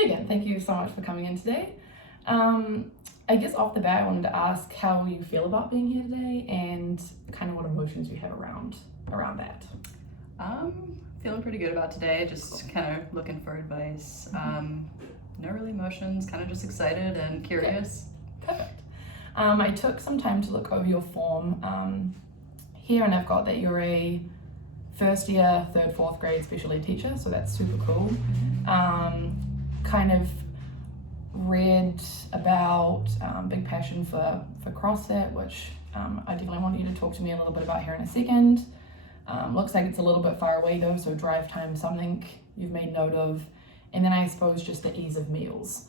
Megan, thank you so much for coming in today. I guess off the bat, I wanted to ask how you feel about being here today and kind of what emotions you have around that. Feeling pretty good about today, just kind of looking for advice. No really emotions, kind of just excited and curious. Perfect. I took some time to look over your form here, and I've got that you're a first year, third, fourth grade special ed teacher, so that's super cool. Kind of read about big passion for CrossFit, which I definitely want you to talk to me a little bit about here in a second. Looks like it's a little bit far away though, so drive time something you've made note of. And then I suppose just the ease of meals.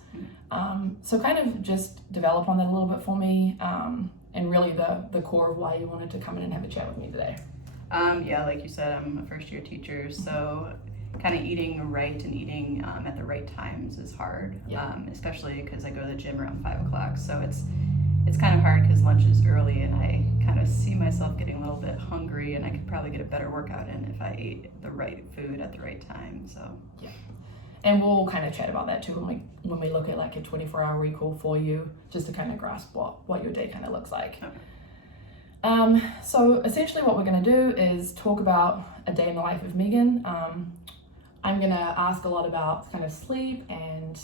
So kind of just develop on that a little bit for me, and really the core of why you wanted to come in and have a chat with me today. Yeah, like you said, I'm a first year teacher, so kind of eating right and eating at the right times is hard, especially because I go to the gym around 5 o'clock. So it's kind of hard because lunch is early and I kind of see myself getting a little bit hungry, and I could probably get a better workout in if I ate the right food at the right time. So yeah. And we'll kind of chat about that too when we look at like a 24-hour recall for you, just to kind of grasp what your day kind of looks like. Okay. So essentially what we're going to do is talk about a day in the life of Megan. I'm going to ask a lot about kind of sleep and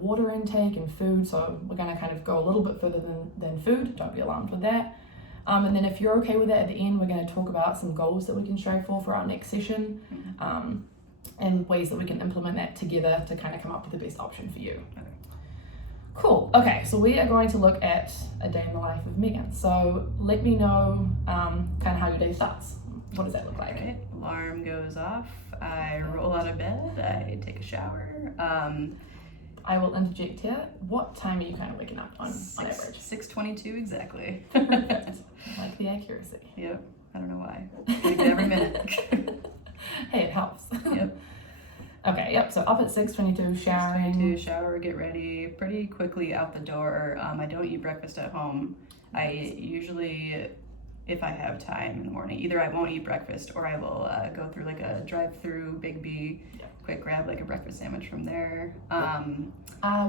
water intake and food, so we're going to kind of go a little bit further than food. Don't be alarmed with that. And then if you're okay with that, at the end we're going to talk about some goals that we can strive for our next session, and ways that we can implement that together to kind of come up with the best option for you. Okay. Cool. Okay, so we are going to look at a day in the life of Megan. So let me know kind of how your day starts. What does that look like? Right. Alarm goes off. I roll out of bed. I take a shower. I will interject here. What time are you kind of waking up on average? 6:22 exactly. I like the accuracy. Yep. I don't know why. Like every minute. Hey, it helps. Yep. Okay, yep, so up at 6:22, showering. 6:22, shower, get ready, pretty quickly out the door. I don't eat breakfast at home. I usually, if I have time in the morning, either I won't eat breakfast or I will go through like a drive-through Big B, quick grab like a breakfast sandwich from there.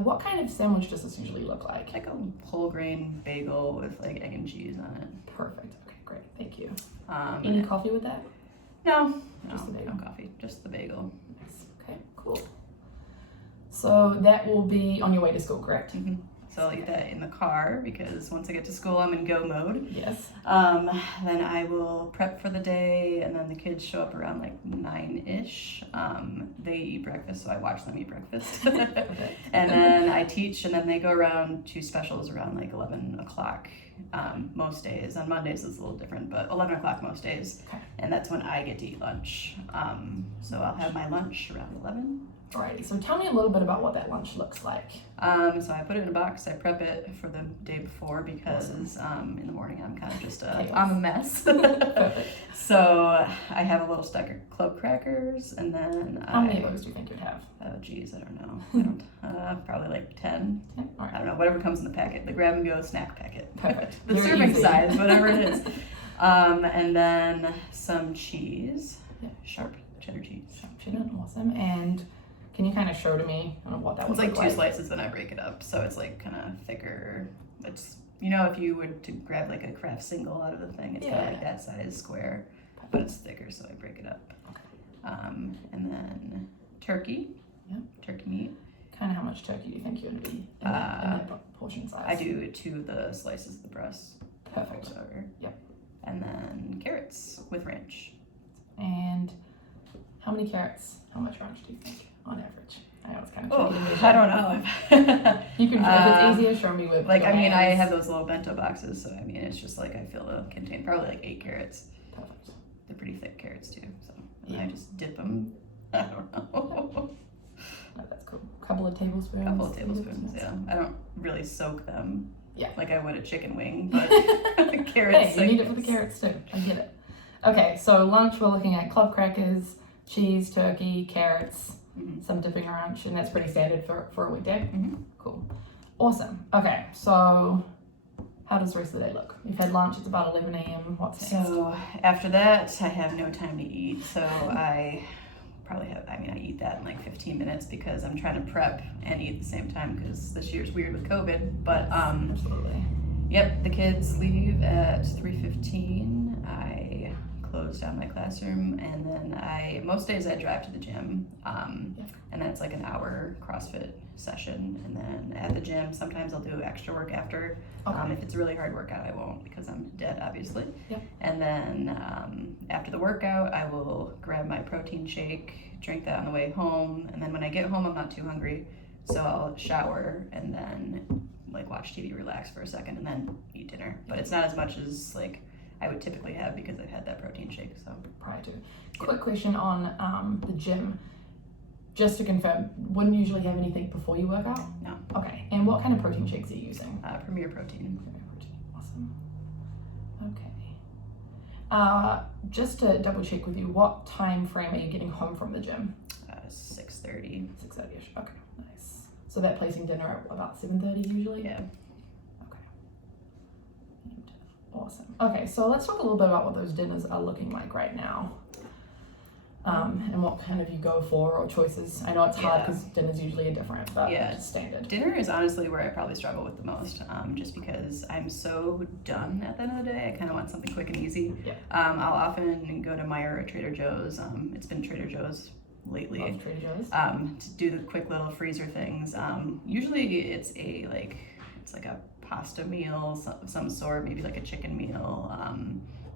What kind of sandwich does this usually look like? Like a whole grain bagel with like egg and cheese on it. Perfect, okay, great, thank you. Any coffee with that? No, just the bagel. No coffee, just the bagel. Nice. Okay, cool. So that will be on your way to school, correct? Mm-hmm. So I'll eat that in the car because once I get to school, I'm in go mode. Yes. Then I will prep for the day, and then the kids show up around like 9-ish. They eat breakfast, so I watch them eat breakfast. Okay. And then I teach, and then they go around to specials around like 11 o'clock most days. On Mondays it's a little different, but 11 o'clock most days. Okay. And that's when I get to eat lunch. So I'll have my lunch around 11. Alrighty, so tell me a little bit about what that lunch looks like. So I put it in a box, I prep it for the day before because in the morning I'm kind of just I'm a mess. So I have a little stack of club crackers, and then how many of those do you think you'd have? Oh geez, I don't know. Probably like 10. Yeah, right. I don't know, whatever comes in the packet, the grab and go snack packet. Perfect. The serving size, whatever it is. And then some cheese, sharp cheddar cheese. Sharp cheddar, awesome. And can you kind of show to me what that was like? It's like 2 slices, then I break it up, so it's like kind of thicker. It's, if you were to grab like a Kraft single out of the thing, it's kind of like that size square, but it's thicker, so I break it up. Okay. And then turkey. Yeah. Turkey meat. Kind of how much turkey do you think you would be in that portion size? I do 2 of the slices of the breast. Perfect. Yep. And then carrots with ranch. And how many carrots? How much ranch do you think? On average, I was kind of tricky to measure. I don't know. You can, if it's easier, show me with. Like, I mean, I have those little bento boxes, so I mean, it's just like I feel to contain probably like 8 carrots. Perfect. They're pretty thick carrots too, so I just dip them. I don't know. No, that's cool. Couple of tablespoons. Couple of tablespoons. Yeah, I don't really soak them. Yeah. Like I would a chicken wing, but carrots. Hey, you need it for the carrots too. I get it. Okay, so lunch we're looking at club crackers, cheese, turkey, carrots. Some dipping ranch, and that's pretty standard for a weekday. Cool. Awesome. Okay, so how does the rest of the day look? You've had lunch, it's about 11 a.m. What's next? So after that, I have no time to eat, so I probably have, I mean, I eat that in like 15 minutes because I'm trying to prep and eat at the same time because this year's weird with COVID. But absolutely. Yep, the kids leave at 3:15. I close down my classroom, and then most days I drive to the gym, and then it's like an hour CrossFit session. And then at the gym, sometimes I'll do extra work after. If it's a really hard workout, I won't because I'm dead, obviously. And then after the workout, I will grab my protein shake, drink that on the way home, and then when I get home, I'm not too hungry, so I'll shower and then like watch TV, relax for a second, and then eat dinner. But it's not as much as like I would typically have because I've had that protein shake. So prior to. Quick question on the gym. Just to confirm, wouldn't usually have anything before you work out? No. Okay. And what kind of protein shakes are you using? Premier Protein. Premier Protein. Awesome. Okay. Just to double check with you, what time frame are you getting home from the gym? 6:30. 6:30ish. Okay. Nice. So that placing dinner at about 7:30 usually? Yeah. Okay. Awesome. Okay, so let's talk a little bit about what those dinners are looking like right now. And what kind of you go for or choices. I know it's hard because dinners usually are different, but it's standard. Dinner is honestly where I probably struggle with the most, just because I'm so done at the end of the day. I kind of want something quick and easy. I'll often go to Meijer or Trader Joe's. It's been Trader Joe's lately. Love Trader Joe's. To do the quick little freezer things. Usually it's like a pasta meal of some sort, maybe like a chicken meal.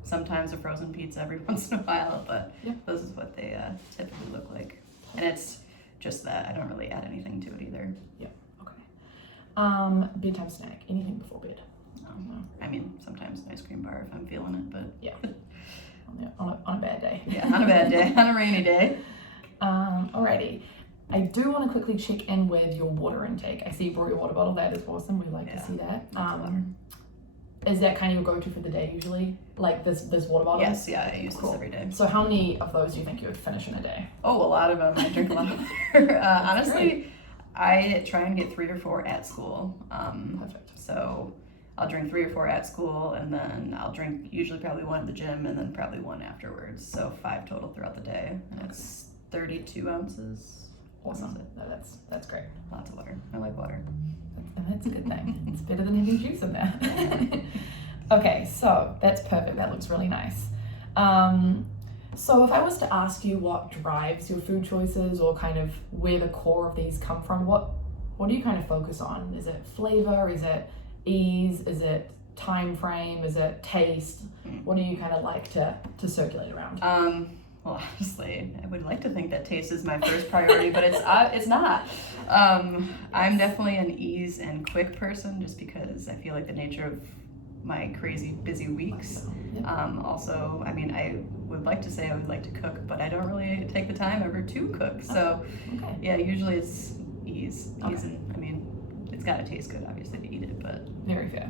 Sometimes a frozen pizza every once in a while, but those is what they typically look like. And it's just that. I don't really add anything to it either. Yeah, okay. Bedtime snack, anything before bed? No. I mean, sometimes an ice cream bar if I'm feeling it, but... Yeah, on a bad day. Yeah, on a bad day, on a rainy day. Alrighty. I do want to quickly check in with your water intake. I see you brought your water bottle. That is awesome. We like to see that. Is that kind of your go-to for the day usually? Like this water bottle? Yes, I use this every day. So how many of those do you think you would finish in a day? Oh, a lot of them. I drink a lot of water. Honestly, I try and get 3 or 4 at school. Perfect. So I'll drink 3 or 4 at school, and then I'll drink usually probably 1 at the gym, and then probably 1 afterwards. So 5 total throughout the day, and it's 32 ounces. Awesome. No, that's great. Lots of water. I like water. That's a good thing. It's better than having juice in there. Okay, so that's perfect. That looks really nice. So if I was to ask you what drives your food choices or kind of where the core of these come from, what do you kind of focus on? Is it flavor? Is it ease? Is it time frame? Is it taste? What do you kind of like to circulate around? Well, honestly, I would like to think that taste is my first priority, but it's not. I'm definitely an ease and quick person just because I feel like the nature of my crazy busy weeks. Also, I mean, I would like to say I would like to cook, but I don't really take the time ever to cook. So, usually it's ease. Ease, and I mean, it's got to taste good, obviously, to eat it, but... Very fair.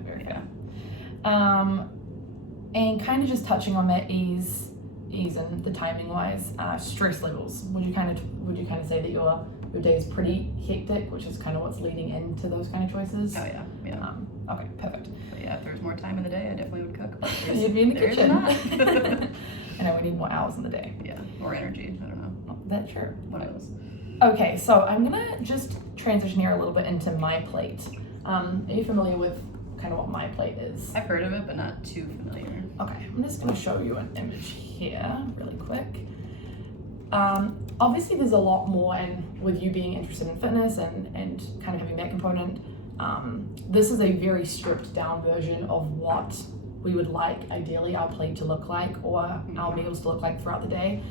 And kind of just touching on that ease and the timing wise, stress levels. Would you kind of say that your day is pretty hectic, which is kind of what's leading into those kind of choices? Oh yeah. Okay, perfect. But yeah, if there was more time in the day, I definitely would cook. But you'd be in the kitchen. I know we need more hours in the day. Yeah, more energy. I don't know. That's true. One of those. Okay, so I'm gonna just transition here a little bit into my plate. Are you familiar with kind of what my plate is? I've heard of it, but not too familiar. Okay, I'm just going to show you an image here really quick. Obviously there's a lot more, and with you being interested in fitness and kind of having that component, this is a very stripped down version of what we would like ideally our plate to look like or our meals to look like throughout the day.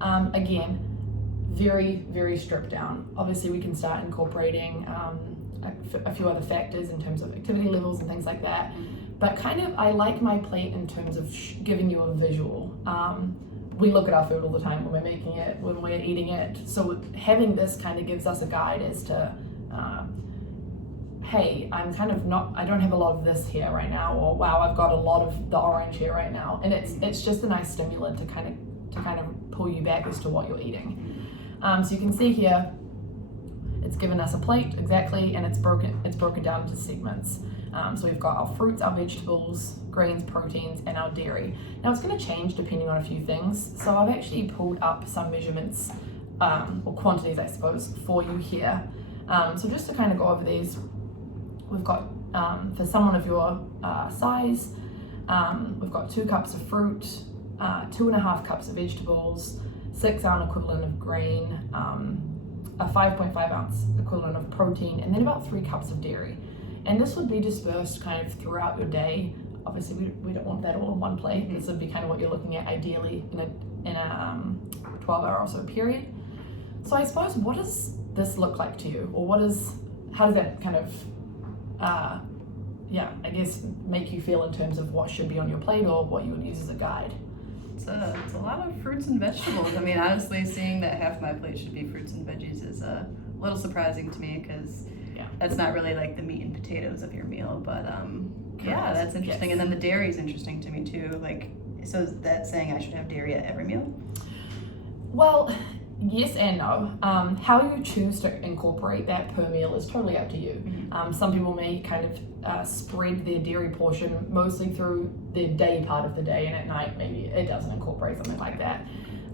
Again, very, very stripped down. Obviously we can start incorporating a few other factors in terms of activity levels and things like that. But kind of, I like my plate in terms of giving you a visual. We look at our food all the time when we're making it, when we're eating it. So having this kind of gives us a guide as to, hey, I don't have a lot of this here right now, or wow, I've got a lot of the orange here right now. And it's just a nice stimulant to kind of pull you back as to what you're eating. So you can see here, it's given us a plate exactly, and it's broken down into segments. So we've got our fruits, our vegetables, grains, proteins, and our dairy. Now it's going to change depending on a few things. So I've actually pulled up some measurements or quantities, I suppose, for you here. So just to kind of go over these, we've got, for someone of your size, we've got 2 cups of fruit, 2.5 cups of vegetables, 6 ounce equivalent of grain, a 5.5 ounce equivalent of protein, and then about 3 cups of dairy. And this would be dispersed kind of throughout your day. Obviously, we don't want that all in one plate. This would be kind of what you're looking at ideally in a 12-hour or so period. So I suppose, what does this look like to you, or how does that kind of, I guess, make you feel in terms of what should be on your plate or what you would use as a guide? It's a lot of fruits and vegetables. I mean, honestly, seeing that half my plate should be fruits and veggies is a little surprising to me, because that's not really like the meat and potatoes of your meal. But that's interesting. Yes. And then the dairy is interesting to me too. Like, so is that saying I should have dairy at every meal? Well, yes and no. How you choose to incorporate that per meal is totally up to you. Some people may kind of spread their dairy portion mostly through their day part of the day, and at night maybe it doesn't incorporate something like that.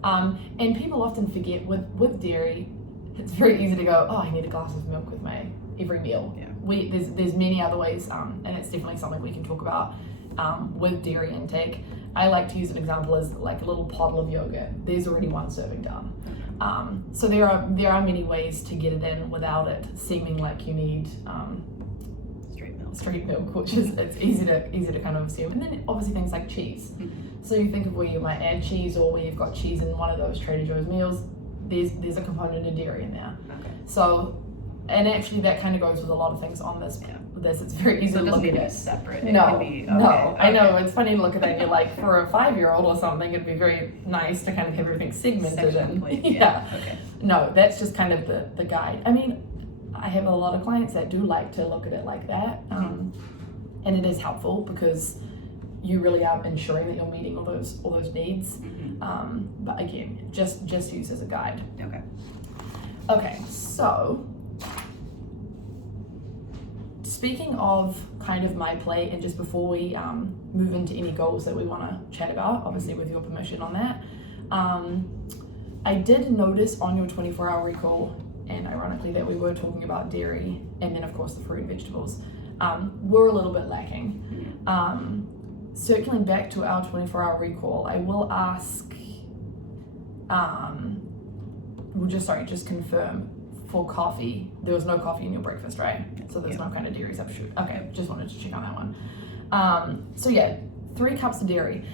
And people often forget with dairy, it's very easy to go, oh, I need a glass of milk with my every meal. There's many other ways, and it's definitely something we can talk about with dairy intake. I like to use an example as like a little bottle of yogurt. There's already 1 serving done. So there are many ways to get it in without it seeming like you need straight milk, which is it's easy to kind of assume. And then obviously things like cheese. So you think of where you might add cheese, or where you've got cheese in one of those Trader Joe's meals. There's a component of dairy in there. Okay. So, and actually that kind of goes with a lot of things on this. It's very easy to look at it separate. No, I know it's funny to look at that and you're like, for a 5-year-old or something, it'd be very nice to kind of have everything segmented. Okay. No, that's just kind of the guide. I mean, I have a lot of clients that do like to look at it like that, and it is helpful because you really are ensuring that you're meeting all those needs. But again, just use as a guide. Okay, so speaking of kind of my plate, and just before we move into any goals that we want to chat about, obviously with your permission on that, I did notice on your 24-hour recall, and ironically that we were talking about dairy, and then of course the fruit and vegetables, were a little bit lacking. Circling back to our 24-hour recall, I will ask, just confirm, for coffee, there was no coffee in your breakfast, right? So there's no kind of dairy substitute. Okay, just wanted to check on that one. 3 cups of dairy.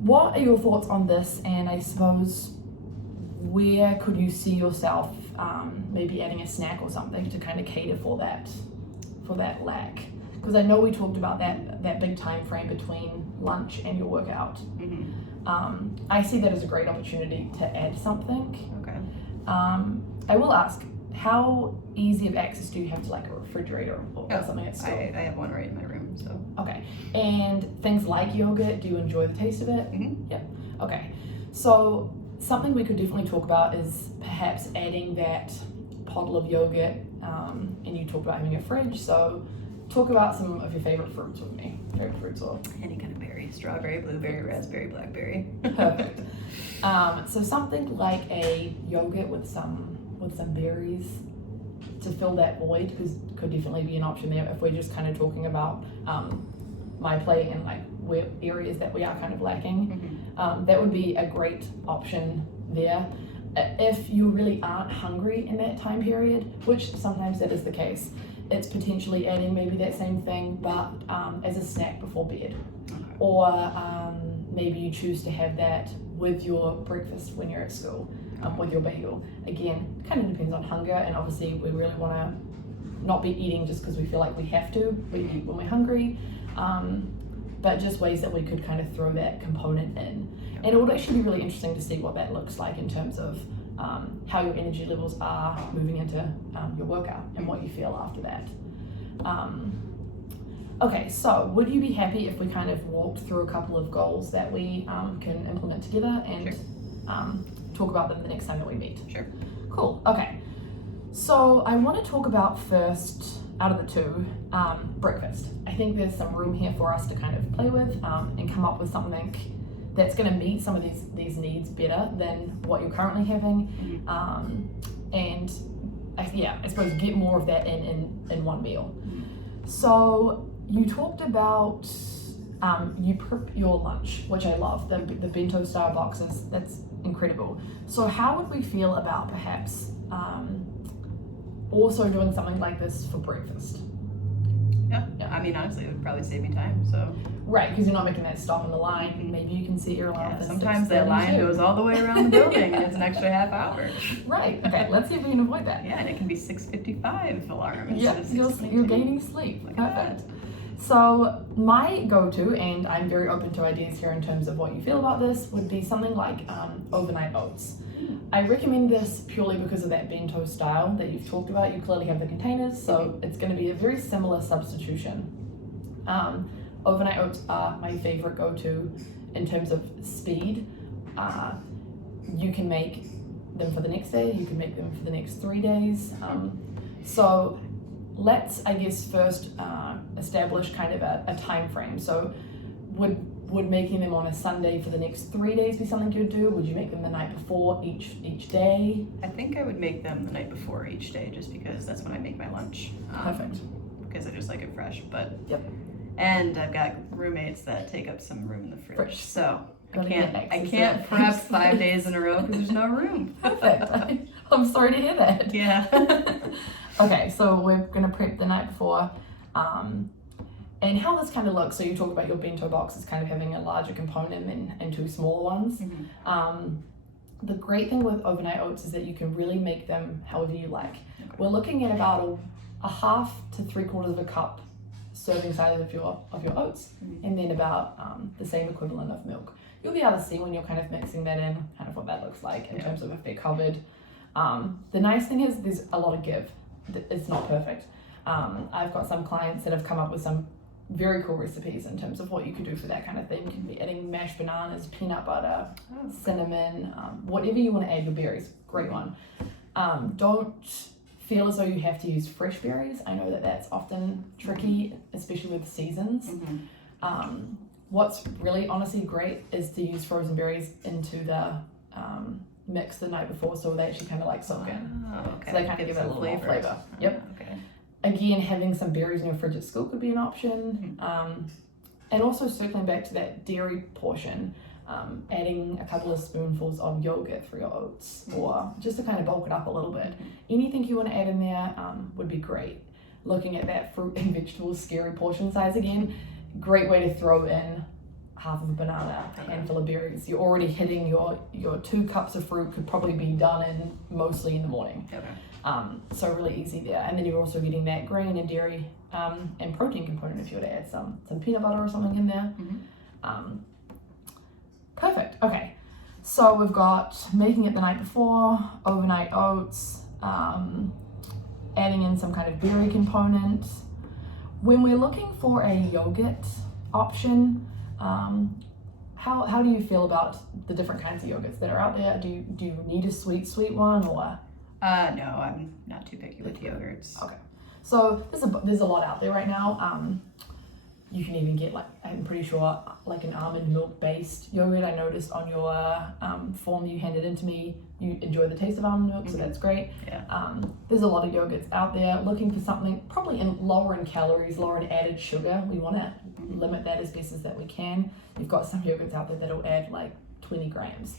What are your thoughts on this? And I suppose, where could you see yourself maybe adding a snack or something to kind of cater for that lack? Because I know we talked about that big time frame between lunch and your workout. I see that as a great opportunity to add something. Okay. I will ask, how easy of access do you have to like a refrigerator or something at school? I have one right in my room, so. Okay. And things like yogurt, do you enjoy the taste of it? Yeah. Okay. So something we could definitely talk about is perhaps adding that bottle of yogurt, and you talked about having a fridge, so talk about some of your favorite fruits with me. Favorite fruits or? Any kind of berry. Strawberry, blueberry, raspberry, blackberry. Perfect. So something like a yogurt with some berries to fill that void could definitely be an option there if we're just kind of talking about my plate and like where areas that we are kind of lacking. That would be a great option there. If you really aren't hungry in that time period, which sometimes that is the case, it's potentially adding maybe that same thing, but as a snack before bed. Or maybe you choose to have that with your breakfast when you're at school, with your bagel. Again, kind of depends on hunger, and obviously we really want to not be eating just because we feel like we have to. We eat when we're hungry, but just ways that we could kind of throw that component in. And it would actually be really interesting to see what that looks like in terms of how your energy levels are moving into your workout and what you feel after that. Okay, so would you be happy if we kind of walked through a couple of goals that we can implement together and talk about them the next time that we meet? Sure. Cool, okay. So I want to talk about first, out of the two, breakfast. I think there's some room here for us to kind of play with and come up with something that's going to meet some of these needs better than what you're currently having. And I suppose get more of that in one meal. So you talked about you prep your lunch, which I love, the bento style boxes. That's incredible. So how would we feel about perhaps also doing something like this for breakfast? Yeah. I mean, honestly, it would probably save me time. So right, because you're not making that stop in the line. Maybe you can see your alarm. Yeah, sometimes that line goes all the way around the building, and it's an extra half hour. Right. Okay. Let's see if we can avoid that. Yeah, and it can be 6:55 alarm Yeah, instead of 6:22. you're gaining sleep. Perfect. So my go-to, and I'm very open to ideas here in terms of what you feel about this, would be something like overnight oats. I recommend this purely because of that bento style that you've talked about. You clearly have the containers, so it's going to be a very similar substitution. Overnight oats are my favorite go-to in terms of speed. You can make them for the next day, you can make them for the next 3 days. So let's, I guess, first establish kind of a time frame. So would making them on a Sunday for the next 3 days be something you'd do? Would you make them the night before each day? I think I would make them the night before each day, just because that's when I make my lunch. Perfect. Because I just like it fresh. But yep. And I've got roommates that take up some room in the fridge, so I Gotta can't prep 5 days in a row because there's no room. Perfect. I'm sorry to hear that. Yeah. Okay, so we're gonna prep the night before. And how this kind of looks, so you talk about your bento boxes kind of having a larger component and two smaller ones. The great thing with overnight oats is that you can really make them however you like. Okay. We're looking at about a half to 3/4 of a cup serving size of your oats, and then about the same equivalent of milk. You'll be able to see when you're kind of mixing that in, kind of what that looks like in terms of if they're covered. The nice thing is there's a lot of give. It's not perfect. I've got some clients that have come up with some very cool recipes in terms of what you could do for that kind of thing. You can be adding mashed bananas, peanut butter, cinnamon, whatever you want to add, your berries, great one. Don't feel as though you have to use fresh berries. I know that that's often tricky, especially with seasons. What's really honestly great is to use frozen berries into the mix the night before, so they actually kind of like soak in. So they kind of give it a little more flavor. Yep. Okay. Again, having some berries in your fridge at school could be an option. And also circling back to that dairy portion, adding a couple of spoonfuls of yogurt for your oats, or just to kind of bulk it up a little bit. Anything you want to add in there would be great. Looking at that fruit and vegetables scary portion size again, great way to throw in half of a banana, a handful of berries. You're already hitting your 2 cups of fruit, could probably be done in mostly in the morning. So really easy there. And then you're also getting that grain and dairy and protein component if you were to add some peanut butter or something in there. Perfect. Okay, so we've got making it the night before, overnight oats, adding in some kind of berry component. When we're looking for a yogurt option, how do you feel about the different kinds of yogurts that are out there? Do you need a sweet one, or? No, I'm not too picky with yogurts. Okay, so there's a lot out there right now. You can even get, like, I'm pretty sure, like an almond milk based yogurt. I noticed on your form you handed in to me, you enjoy the taste of almond milk, so that's great. There's a lot of yogurts out there. Looking for something probably lower in calories, lower in added sugar. We want to limit that as best as that we can. You've got some yogurts out there that'll add like 20 grams.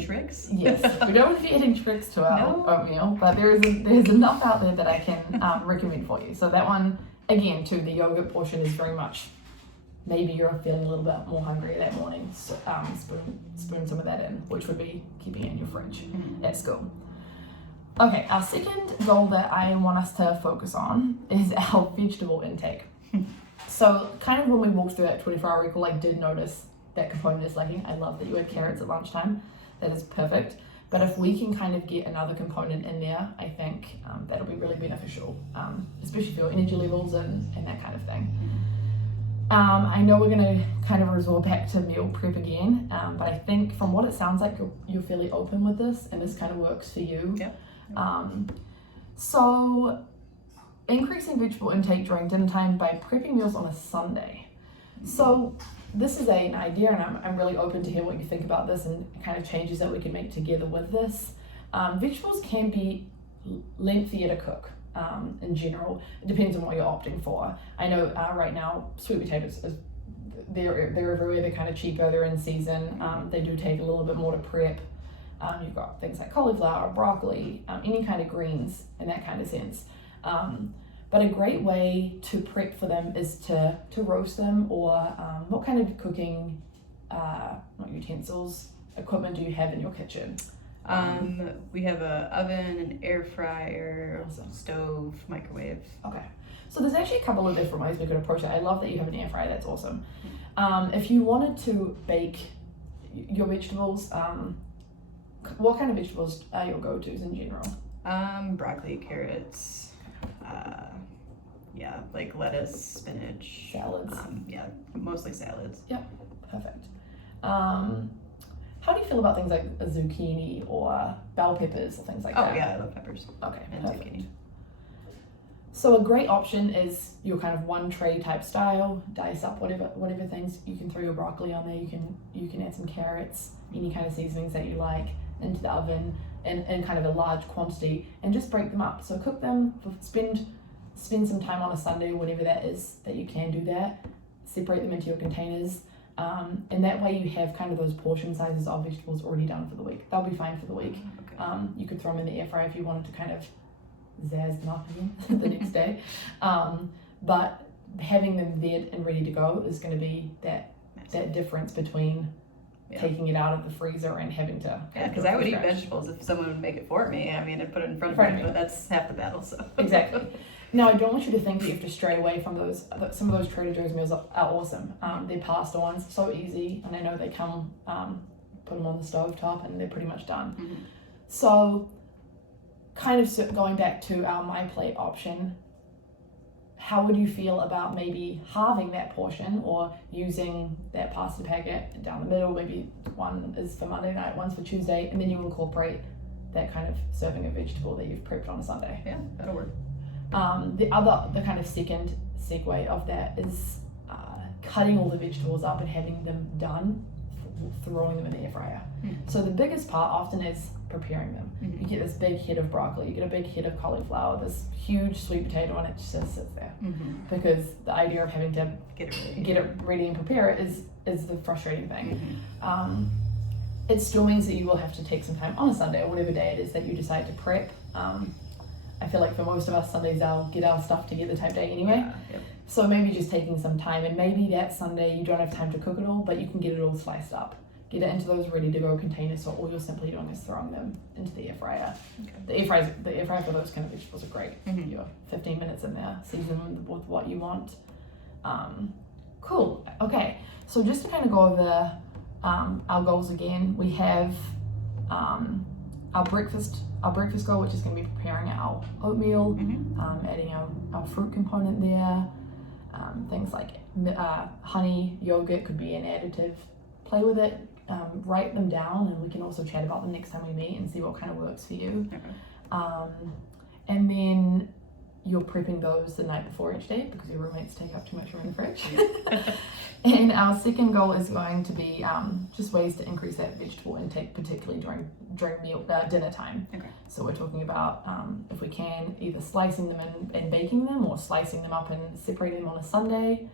Tricks? Yes, we don't want to be adding tricks to our oatmeal, but there's enough out there that I can recommend for you. So that one, again, too, the yogurt portion is very much, maybe you're feeling a little bit more hungry that morning, so, spoon some of that in, which would be keeping it in your fridge at school. Okay, our second goal that I want us to focus on is our vegetable intake. So kind of when we walked through that 24-hour recall, I did notice that component is lacking. I love that you had carrots at lunchtime. That is perfect. But if we can kind of get another component in there, I think that'll be really beneficial, especially for your energy levels and that kind of thing. I know we're going to kind of resort back to meal prep again, but I think from what it sounds like, you're fairly open with this, and this kind of works for you. So increasing vegetable intake during dinner time by prepping meals on a Sunday. So this is an idea, and I'm really open to hear what you think about this and kind of changes that we can make together with this. Vegetables can be lengthier to cook in general. It depends on what you're opting for. I know right now sweet potatoes they're everywhere. They're kind of cheaper. They're in season. They do take a little bit more to prep. You've got things like cauliflower, broccoli, any kind of greens in that kind of sense. But a great way to prep for them is to roast them, or what kind of cooking utensils, equipment do you have in your kitchen? We have an oven, an air fryer, Awesome. stove, microwave. Okay. So there's actually a couple of different ways we could approach it. I love that you have an air fryer. That's awesome. If you wanted to bake your vegetables, what kind of vegetables are your go-tos in general? Broccoli, carrots, like lettuce, spinach. Salads. Mostly salads. Perfect. How do you feel about things like a zucchini or bell peppers or things like that? Oh yeah, I love peppers. Okay, And perfect. zucchini. So a great option is your kind of one tray type style. Dice up whatever things. You can throw your broccoli on there. You can add some carrots, any kind of seasonings that you like, into the oven in kind of a large quantity, and just break them up. So cook them. Spend some time on a Sunday, whenever that is that you can do that. Separate them into your containers. And that way you have kind of those portion sizes of vegetables already done for the week. They'll be fine for the week. Okay. You could throw them in the air fryer if you wanted to kind of zazz them up again the next day. But having them there and ready to go is going to be that difference between taking it out of the freezer and having to. Yeah, because I would eat vegetables if someone would make it for me. I mean, I'd put it in front of me, but that's half the battle. So Exactly. Now, I don't want you to think that you have to stray away from those. Some of those Trader Joe's meals are awesome. They're pasta ones, so easy, and I know they come, put them on the stove top, and they're pretty much done. Mm-hmm. So, kind of going back to our My Plate option, how would you feel about maybe halving that portion, or using that pasta packet down the middle? Maybe one is for Monday night, one's for Tuesday, and then you incorporate that kind of serving of vegetable that you've prepped on a Sunday. Yeah, that'll work. The kind of second segue of that is cutting all the vegetables up and having them done, throwing them in the air fryer. So the biggest part often is preparing them. You get this big head of broccoli, you get a big head of cauliflower, this huge sweet potato, and it just sits there. Because the idea of having to get it ready and prepare it is the frustrating thing. It still means that you will have to take some time on a Sunday or whatever day it is that you decide to prep. I feel like for most of us, Sundays I'll get our stuff together type day anyway. So maybe just taking some time, and maybe that Sunday you don't have time to cook it all, but you can get it all sliced up. Get it into those ready to go containers, so all you're simply doing is throwing them into the air fryer. The air fryer for those kind of vegetables are great. You're 15 minutes in there, season them with what you want. Cool. Okay, so just to kind of go over our goals again, we have our breakfast goal, which is going to be preparing our oatmeal, adding our fruit component there, things like honey, yogurt could be an additive. Play with it, write them down, and we can also chat about them next time we meet and see what kind of works for you. And then you're prepping those the night before each day because your roommates take up too much room in the fridge. And our second goal is going to be just ways to increase that vegetable intake, particularly during dinner time. So we're talking about, if we can, either slicing them and baking them, or slicing them up and separating them on a Sunday,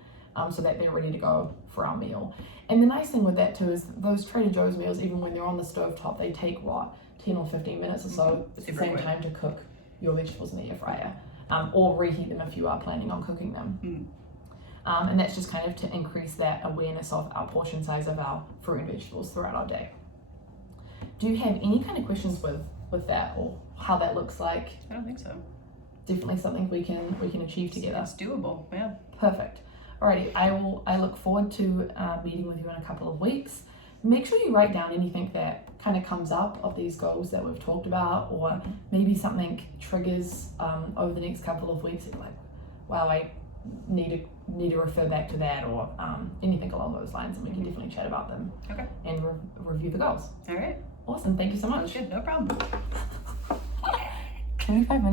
so that they're ready to go for our meal. And the nice thing with that too is those Trader Joe's meals, even when they're on the stovetop, they take 10 or 15 minutes or so. It's the same time to cook your vegetables in the air fryer, or reheat them if you are planning on cooking them. And that's just kind of to increase that awareness of our portion size of our fruit and vegetables throughout our day. Do you have any kind of questions with that, or how that looks like? I don't think so. Definitely something we can achieve together. It's doable. Yeah. Perfect. Alrighty, I look forward to meeting with you in a couple of weeks. Make sure you write down anything that kind of comes up of these goals that we've talked about, or maybe something triggers over the next couple of weeks. You're like, wow, I need to refer back to that, or anything along those lines, and we can definitely chat about them. And review the goals. All right. Awesome. Thank you so much. That's good. No problem. 25 minutes.